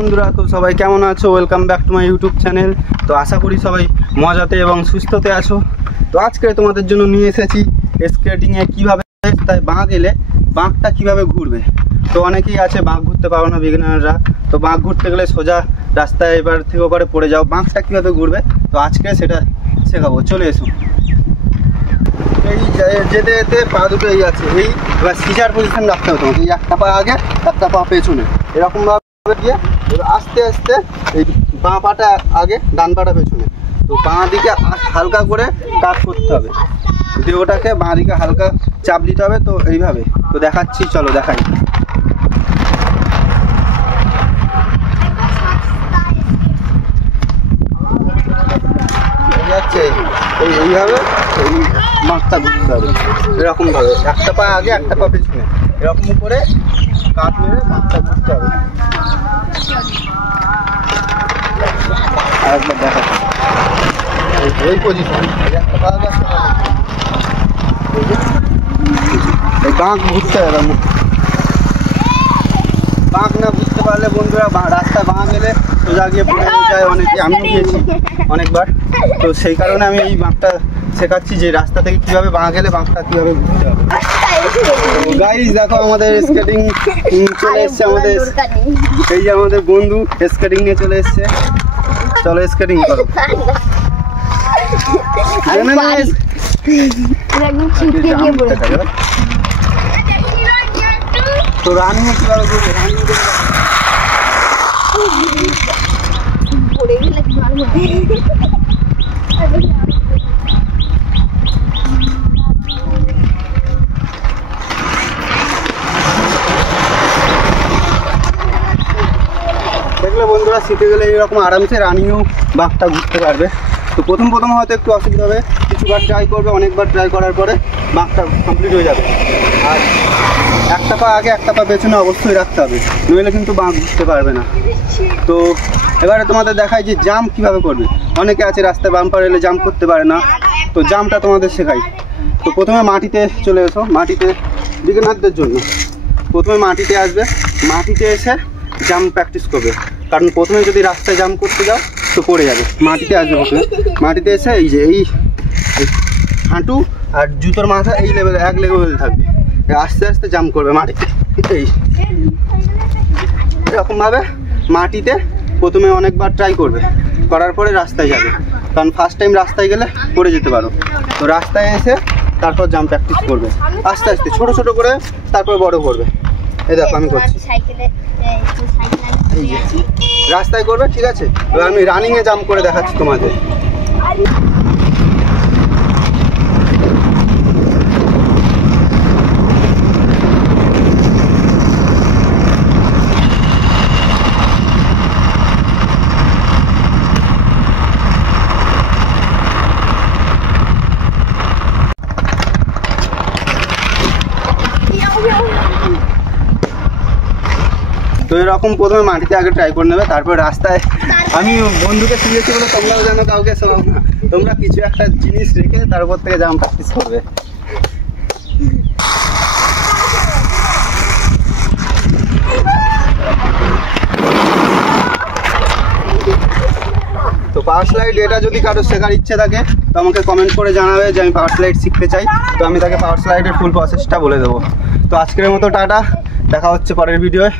বন্ধুরা, তো সবাই কেমন আছো? Welcome back to my YouTube channel. তো আশা করি সবাই মজাতে এবং সুস্থতে আছো। তো আজকে তোমাদের জন্য নিয়ে এসেছি স্কেটিংয়ে কীভাবে তাই বাঁক এলে বাঁকটা কীভাবে ঘুরবে। তো অনেকেই আছে বাঁক ঘুরতে পারো না বিগিনাররা, তো বাঁক ঘুরতে গেলে সোজা রাস্তায় এবার থেকে ওপারে পড়ে যাও, বাঁকটা কীভাবে ঘুরবে তো আজকে সেটা শেখাবো। চলে এসো। এই যেতে যেতে পা দুটো এই আছে, এই এবার সিজার পজিশন রাখতে হবে তোমাকে। এই একটা পা আগে একটা পা পেছনে, এরকমভাবে দিয়ে আস্তে আস্তে এই বাঁ পাটা আগে ডান পাটা পেছনে। তো বাঁ দিকে হালকা করে কাজ করতে হবে, দেহটাকে বাঁ দিকে হালকা চাপ দিতে হবে। তো এইভাবে তো দেখাচ্ছি, চলো দেখাই। যাচ্ছে এইভাবে এই মাঠটা ঘুরতে হবে এরকমভাবে, একটা পা আগে একটা পা পেছনে, এরকম করে কাঁধ মেরে মাঠটা ঘুরতে হবে। আরেকবার দেখা ওই পজিশন, একটা পা আগে একটা পা এই বাঁক ঘুরতে হবে। বাঁক না বুঝতে পারলে বন্ধুরা রাস্তায় বাঁক এলে সোজা গিয়ে পড়ে যায় অনেকে, আমিও গিয়েছি অনেকবার। তো সেই কারণে আমি এই বাঁকটা শেখাচ্ছি যে রাস্তা থেকে কীভাবে বাঁক এলে বাঁকটা কীভাবে ঘুরতে হবে। গাইস দেখো আমাদের স্কেটিং চলে এসছে, আমাদের এই যে আমাদের বন্ধু স্কেটিং নিয়ে চলে এসছে। চলো স্কেটিং করো। তো রানিং কীভাবে করবে, রানিং দেখলে বন্ধুরা শিখে গেলে এরকম আরামসে রানিংও বাঁকটা ঘুরতে পারবে। তো প্রথম হয়তো একটু অসুবিধা হবে, কিছুবার ট্রাই করবে, অনেকবার ট্রাই করার পরে বাঁকটা কমপ্লিট হয়ে যাবে। আর একটা পা আগে একটা পা পেছনে অবশ্যই রাখতে হবে, নইলে কিন্তু বাঁক ঘুরতে পারবে না। তো এবারে তোমাদের দেখাই যে জাম্প কীভাবে করবে। অনেকে আছে রাস্তায় বাম্পার এলে জাম্প করতে পারে না, তো জাম্পটা তোমাদের শেখাই। তো প্রথমে মাটিতে চলে এসো, মাটিতে বিগিনারদের জন্য প্রথমে মাটিতে আসবে, মাটিতে এসে জাম্প প্র্যাকটিস করবে। কারণ প্রথমে যদি রাস্তায় জাম্প করতে যাও তো পড়ে যাবে। মাটিতে আসবে প্রথমে, মাটিতে এসে এই যে এই হাঁটু আর জুতোর মাথা এই লেভেলে এক লেভেল থাকবে, আস্তে আস্তে জাম্প করবে মাটিতে। এই এরকমভাবে মাটিতে প্রথমে অনেকবার ট্রাই করবে, করার পরে রাস্তায় যাবে। কারণ ফার্স্ট টাইম রাস্তায় গেলে পড়ে যেতে পারো। তো রাস্তায় এসে তারপর জাম্প প্র্যাকটিস করবে আস্তে আস্তে, ছোট ছোট করে, তারপর বড় করবে। এই দেখো আমি করছি, এই যে রাস্তায় করবে, ঠিক আছে? এবার আমি রানিংয়ে জাম্প করে দেখাচ্ছি তোমাদের। তো এরকম প্রথমে মাটিতে আগে ট্রাই করে নেবে, তারপর রাস্তায়। আমি বন্ধুকে শিখেছি বলে তোমরাও জানো, কাউকে শোনাও না। তোমরা কিছু একটা জিনিস রেখে তার উপর থেকে জাম্প প্র্যাকটিস করবে। তো পাওয়ার স্লাইড এটা যদি কারো শেখার ইচ্ছে থাকে তো আমাকে কমেন্ট করে জানাবে যে আমি পাওয়ার স্লাইড শিখতে চাই, তো আমি তাকে পাওয়ার স্লাইডের ফুল প্রসেসটা বলে দেবো। তো আজকের মতো টাটা, দেখা হচ্ছে পরের ভিডিওয়।